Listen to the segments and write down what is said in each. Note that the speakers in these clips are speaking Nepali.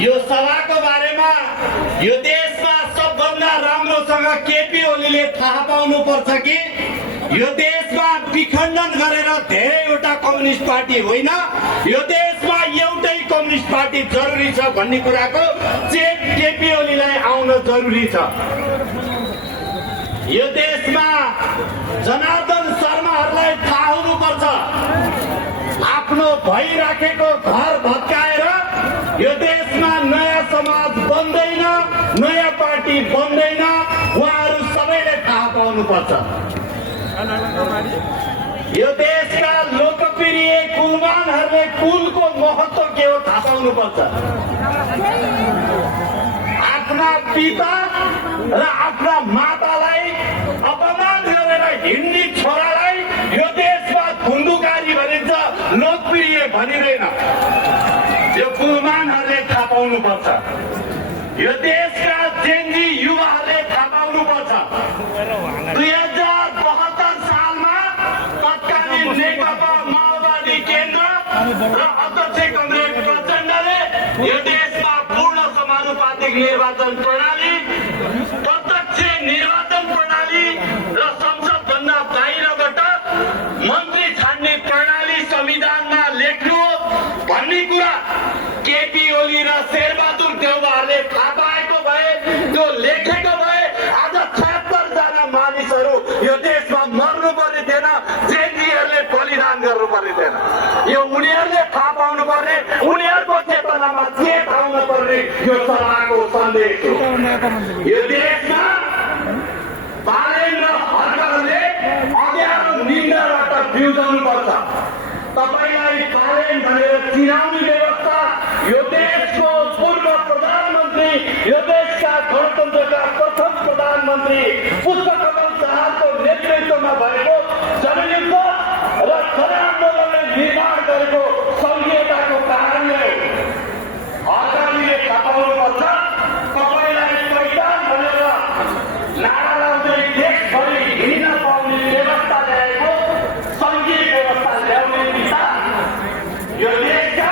यो सभाको बारेमा यो देशमा सबभन्दा राम्रोसँग केपी ओलीले थाहा पाउनु पर्छ कि यो देशमा विखण्डन गरेर धेरैवटा कम्युनिस्ट पार्टी होइन, यो देशमा एउटै कम्युनिस्ट पार्टी जरुरी छ भन्ने कुराको चेत केपी ओलीलाई आउन जरुरी छ। यो देशमा जनार्दन शर्माहरूलाई थाहा हुनुपर्छ, आफ्नो भइराखेको घर भत्काएर यो देशमा नयाँ समाज बन्दैन, नयाँ पार्टी बन्दैन। उहाँहरू सबैले थाहा पाउनुपर्छ। यो देशका लोकप्रिय कुलमानहरूले कुलको महत्व के हो थाहा पाउनुपर्छ। आफ्ना पिता र आफ्ना मातालाई अपमान गरेर हिन्दी छोरालाई यो देशमा धुन्धुकारी भनिन्छ, लोकप्रिय भनिँदैन। यो कुलमानहरूले थाहा पाउनुपर्छ। यो देशका जेनजी युवाहरूले थाहा पाउनुपर्छ। 2072 सालमा तत्कालीन नेकपा माओवादी केन्द्र र अध्यक्ष कमरेड प्रचण्डले यो देशमा पूर्ण समानुपातिक निर्वाचन प्रणाली, प्रत्यक्ष निर्वाचन प्रणाली र संसद भन्दा बाहिरबाट मन्त्री छान्ने प्रणाली संविधानमा लेख्नु भन्ने कुरा केपी ओली र शेरबहादुर देउवाहरूले थाहा पाएको भए, त्यो लेखेको भए आज 76 जना मानिसहरू यो देशमा मर्नु पर्ने थिएन, जेनजीहरूले बलिदान गर्नु पर्ने थिएन। यो उनीहरूले थाहा पाउनु पर्ने, उनीहरूको चेतनामा चेत आउन पर्ने यो सभाको सन्देश हो। यो देशमा बालेन र हर्कहरूले अँध्यारो निन्द्राबाट बिउजाउनु पर्छ। तपाईलाई बालेन भनेर चिनाउने व्यवस्था यो देशको पूर्व प्रधानमन्त्री, यो देशका गणतन्त्रका प्रथम प्रधानमन्त्री पुष्पकमल दाहालको नेतृत्वमा भएको जनयुद्ध र जनआन्दोलनले निर्माण गरेको संघीयताको कारणले हर्कहरूले थाहा पाउनुपर्छ। तपाईँलाई पहिचान भनेर नारा लाउँदै देशभरि हिँड्न पाउने व्यवस्था ल्याएको, संघीय व्यवस्था ल्याउने दिशा यो देशका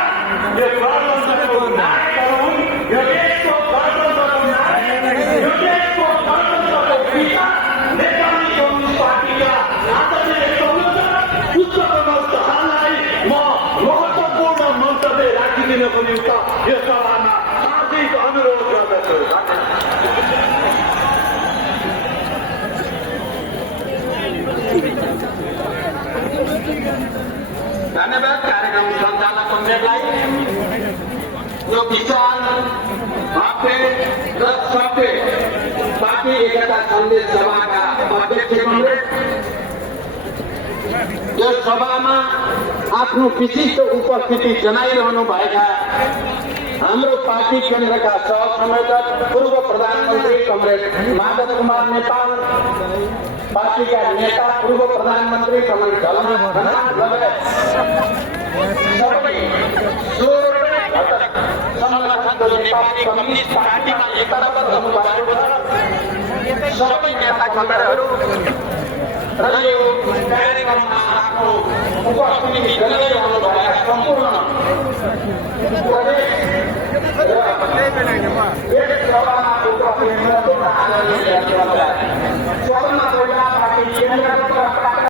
यो गणतन्त्रको नायकहरू हुन्। यो देशको गणतन्त्रको नायक, यो देशको गणतन्त्रको पिता नेपाली कम्युनिस्ट पार्टीका आदरणीय संयोजक पुष्पकमल दाहाललाई म महत्त्वपूर्ण मन्तव्य राखिदिनको निम्ति यो सभामा हार्दिक अनुरोध गर्दछु। धन्यवाद कार्यक्रम सञ्चालक कमरेडलाई। यो विचार भव्य र सभ्य पार्टी एकता सन्देश सभाका अध्यक्ष कमरेड यो सभामा आफ्नो विशिष्ट उपस्थिति जनाइरहनु भएका हाम्रो पार्टी केन्द्रका सहसंयोजक पूर्व प्रधानमन्त्री कमरेड माधव कुमार नेपाल, पार्टीका नेता पूर्व प्रधानमन्त्री कमरेड झलनाथ खनाल लगायत सबै संगठनको नेपाली कम्युनिस्ट पार्टीमा एकताबद्ध हुनुभएको छ। सबै नेता कमरेडहरू र यो कार्यक्रममा आफ्नो उपस्थिति जनाइरहनु भएका सम्पूर्ण प्रदेश र यस सभामा उपस्थित हुनुभएका आदरणीय सबभन्दा पहिला पार्टी केन्द्रको